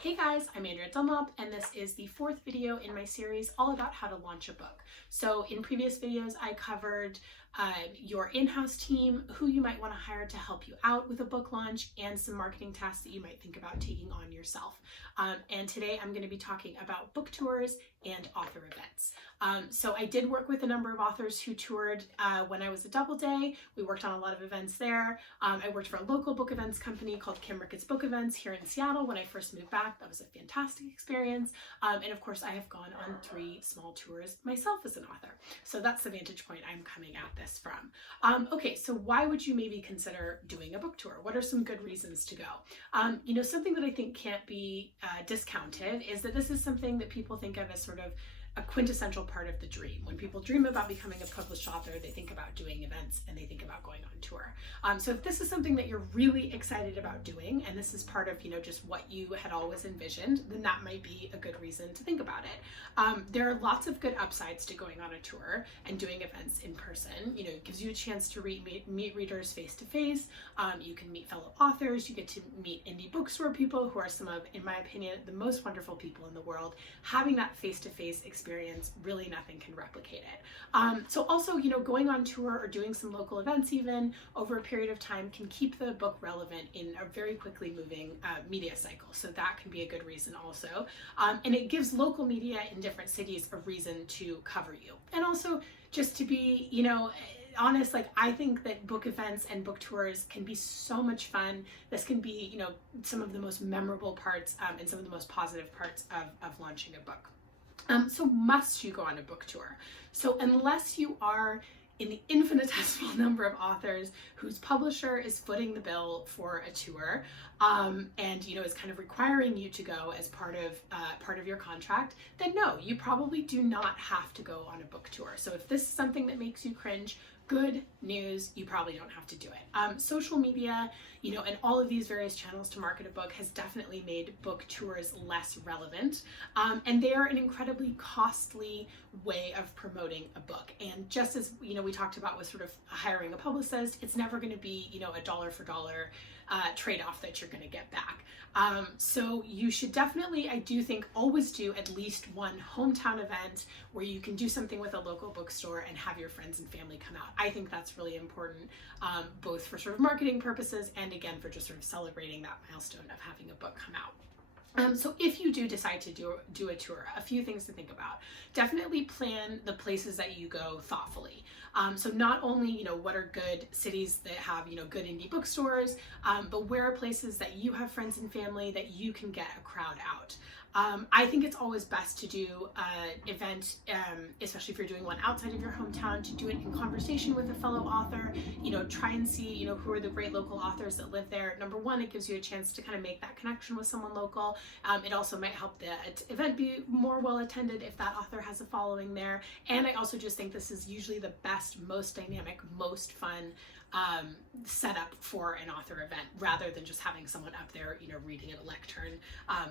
Hey guys, I'm Andrea Dunlop, and this is the fourth video in my series all about how to launch a book. So in previous videos, I covered your in-house team, who you might want to hire to help you out with a book launch, and some marketing tasks that you might think about taking on yourself. And today I'm going to be talking about book tours and author events. So I did work with a number of authors who toured when I was a Doubleday. We worked on a lot of events there. I worked for a local book events company called Kim Ricketts Book Events here in Seattle when I first moved back. That was a fantastic experience. And of course, I have gone on 3 small tours myself as an author. So that's the vantage point I'm coming at this from. Okay, so why would you maybe consider doing a book tour? What are some good reasons to go? Something that I think can't be discounted is that this is something that people think of as sort of a quintessential part of the dream. When people dream about becoming a published author, they think about doing events and they think about going on tour. So if this is something that you're really excited about doing, and this is part of, just what you had always envisioned, then that might be a good reason to think about it. There are lots of good upsides to going on a tour and doing events in person. It gives you a chance to meet readers face to face. You can meet fellow authors. You get to meet indie bookstore people who are some of, in my opinion, the most wonderful people in the world. Having that face-to-face experience, really nothing can replicate it. So also, going on tour or doing some local events even over a period of time can keep the book relevant in a very quickly moving media cycle. So that can be a good reason also. And it gives local media in different cities a reason to cover you. And also just to be, honest, I think that book events and book tours can be so much fun. This can be, some of the most memorable parts and some of the most positive parts of launching a book. So must you go on a book tour? So unless you are in the infinitesimal number of authors whose publisher is footing the bill for a tour, and is kind of requiring you to go as part of your contract, then no, you probably do not have to go on a book tour. So if this is something that makes you cringe, good news, you probably don't have to do it. Social media, and all of these various channels to market a book has definitely made book tours less relevant. And they are an incredibly costly way of promoting a book. And just as, we talked about with sort of hiring a publicist, it's never going to be, a dollar for dollar trade-off that you're going to get back. So you should definitely, I do think, always do at least one hometown event where you can do something with a local bookstore and have your friends and family come out. I think that's really important, both for sort of marketing purposes and again for just sort of celebrating that milestone of having a book come out. So if you do decide to do a tour, a few things to think about. Definitely plan the places that you go thoughtfully. So not only, what are good cities that have, good indie bookstores, but where are places that you have friends and family that you can get a crowd out. I think it's always best to do an event, especially if you're doing one outside of your hometown, to do it in conversation with a fellow author. Try and see, who are the great local authors that live there. Number one, it gives you a chance to kind of make that connection with someone local. It also might help the event be more well attended if that author has a following there. And I also just think this is usually the best, most dynamic, most fun setup for an author event, rather than just having someone up there, reading at a lectern,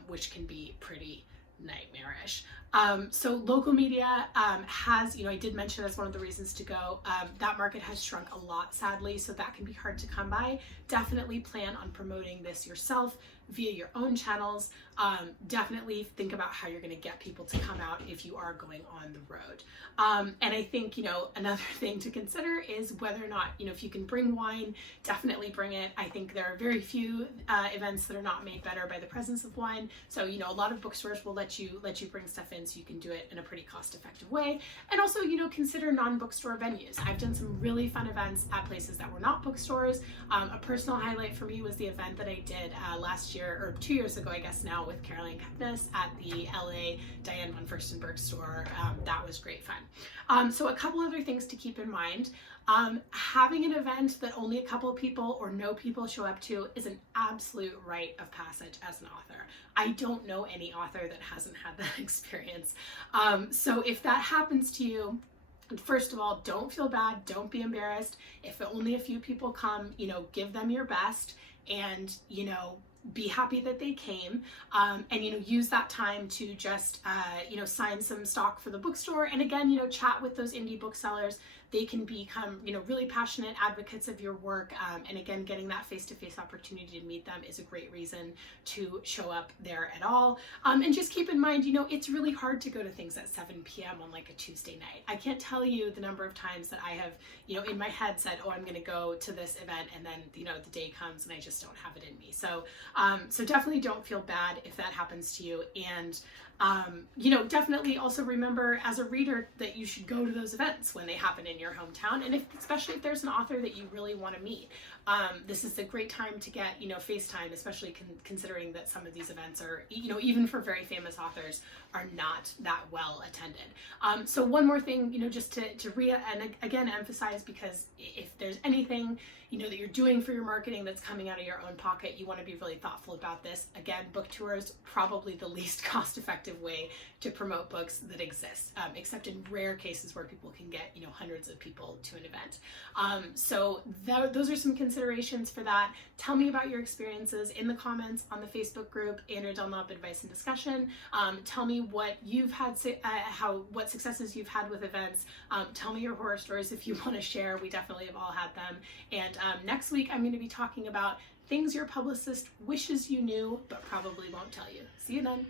which can be pretty nightmarish. So local media has, I did mention that's one of the reasons to go. That market has shrunk a lot, sadly, so that can be hard to come by. Definitely plan on promoting this yourself via your own channels. Definitely think about how you're going to get people to come out if you are going on the road. And I think, another thing to consider is whether or not, if you can bring wine, definitely bring it. I think there are very few events that are not made better by the presence of wine. So, a lot of bookstores will let you bring stuff in so you can do it in a pretty cost-effective way. And also, consider non-bookstore venues. I've done some really fun events at places that were not bookstores. A personal highlight for me was the event that I did last year, or 2 years ago, I guess now, with Caroline Kepnes at the LA Diane von Furstenberg store. That was great fun. So a couple other things to keep in mind. Having an event that only a couple of people or no people show up to is an absolute rite of passage as an author. I don't know any author that hasn't had that experience. So if that happens to you, first of all, don't feel bad, don't be embarrassed. If only a few people come, give them your best, and, be happy that they came, and use that time to just sign some stock for the bookstore, and again chat with those indie booksellers they can become, really passionate advocates of your work. And again, getting that face-to-face opportunity to meet them is a great reason to show up there at all. And just keep in mind, it's really hard to go to things at 7 p.m. on like a Tuesday night. I can't tell you the number of times that I have, in my head said, oh, I'm going to go to this event, and then, the day comes and I just don't have it in me. So, so definitely don't feel bad if that happens to you. And, definitely also remember as a reader that you should go to those events when they happen in your hometown. And especially if there's an author that you really want to meet, this is a great time to get, FaceTime, especially considering that some of these events are, even for very famous authors, are not that well attended. So one more thing, just to and again, emphasize, because if there's anything, that you're doing for your marketing that's coming out of your own pocket, you want to be really thoughtful about this. Again, book tours, probably the least cost-effective way to promote books that exist, except in rare cases where people can get, hundreds of people to an event. So those are some considerations for that. Tell me about your experiences in the comments on the Facebook group, Andrea Dunlop Advice and Discussion. Tell me what you've had, what successes you've had with events. Tell me your horror stories if you want to share. We definitely have all had them. And next week, I'm going to be talking about things your publicist wishes you knew, but probably won't tell you. See you then.